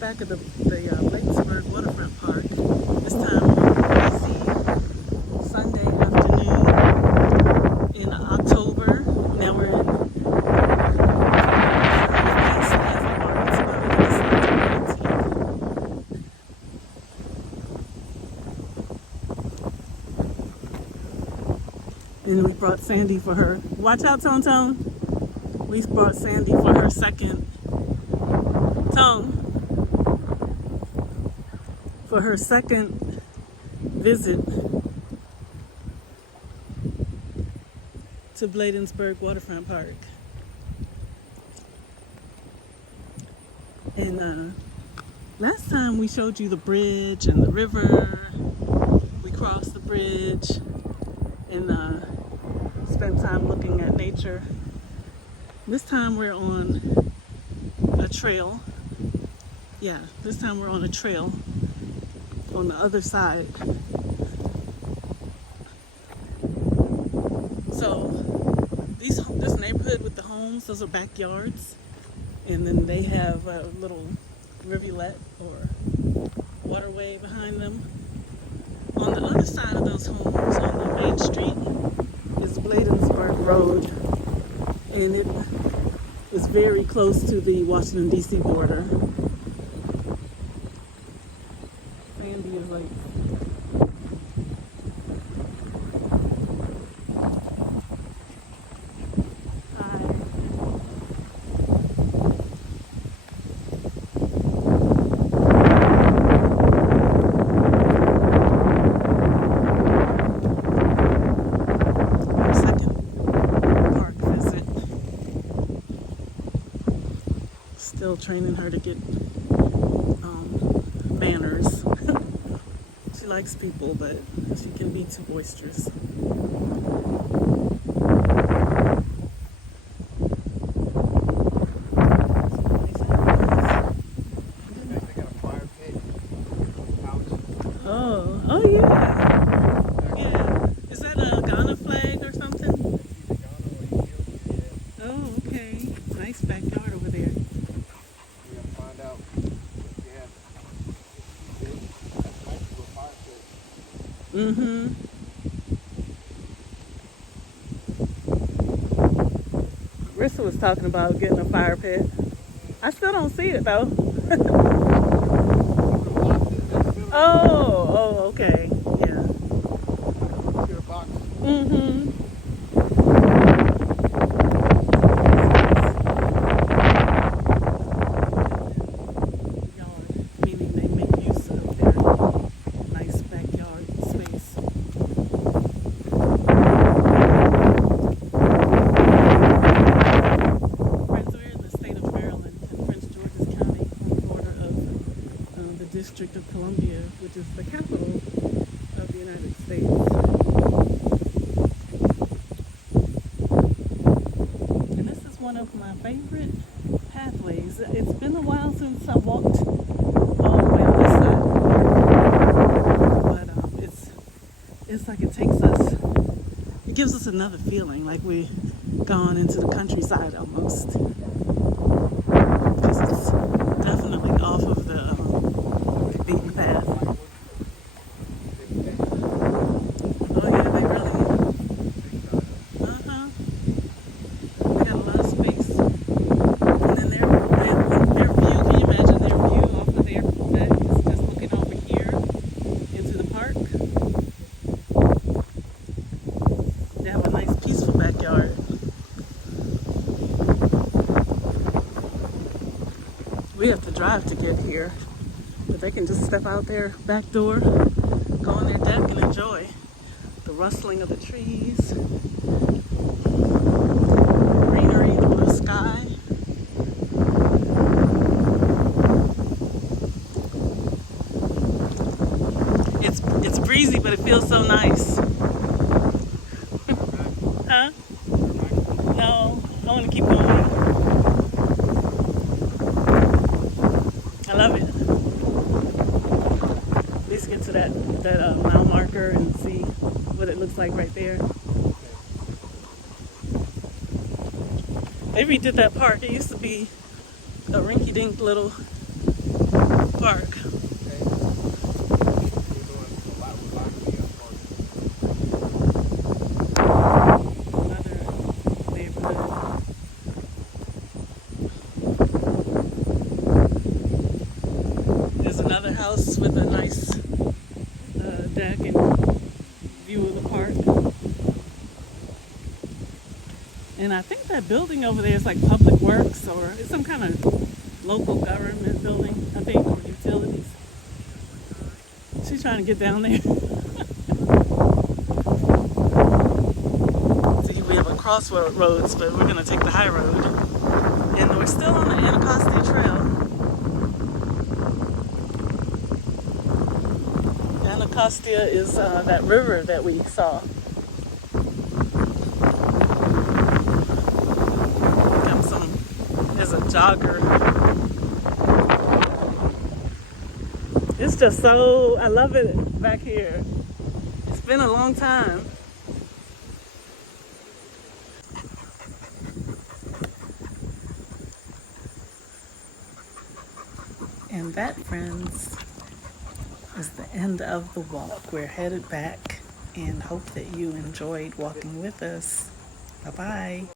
back at the Bladensburg Waterfront Park. This time on a breezy Sunday afternoon in October. Now we're in and we brought Sandy for her. Watch out, Tone Tone. We brought Sandy for her second for her second visit to Bladensburg Waterfront Park. And last time we showed you the bridge and the river. We crossed the bridge and spent time looking at nature. This time we're on a trail. Yeah, this time we're on a trail on the other side. So this neighborhood with the homes, those are backyards, and then they have a little rivulet or waterway behind them. On the other side of those homes, on the main street, is Bladensburg Road, and it is very close to the Washington, D.C. border. Sandy is like... Hi. Still training her to get manners. She likes people, but she can be too boisterous. Oh yeah. Yeah. Is that a Ghana flag or something? Oh, okay. Nice backyard over there. Mm-hmm. Rissa was talking about getting a fire pit. I still don't see it though. Oh, okay. Yeah. Mm-hmm. Meaning they make use of their nice backyard space. Friends, we're in the state of Maryland, in Prince George's County, on the border of the District of Columbia, which is the capital of the United States. And this is one of my favorite pathways. It's been a while since I walked all the way on this side of the park, but it's like it gives us another feeling, like we've gone into the countryside almost, because it's definitely off of the beaten path. Oh yeah, they really, they got a lot of space. And then their view, can you imagine their view off of their deck is just looking over here into the park? They have a nice peaceful backyard. We have to drive to get here, but they can just step out their back door, go on their deck and enjoy the rustling of the trees, greenery, the blue sky. It's breezy, but it feels so nice. Huh? No, I want to keep going. I love it. At least get to that mile marker and see what it looks like right there. They redid that park. It used to be a rinky-dink little park. Another neighborhood. There's another house with a nice deck and view of the park. And I think that building over there is like Public Works or it's some kind of local government building, I think, or utilities. She's trying to get down there. See, we have a crossroads, but we're going to take the high road. And we're still on the Anacostia Trail. Anacostia is that river that we saw. There's a jogger. It's just so, I love it back here. It's been a long time. And that, friends, is the end of the walk. We're headed back and hope that you enjoyed walking with us. Bye-bye.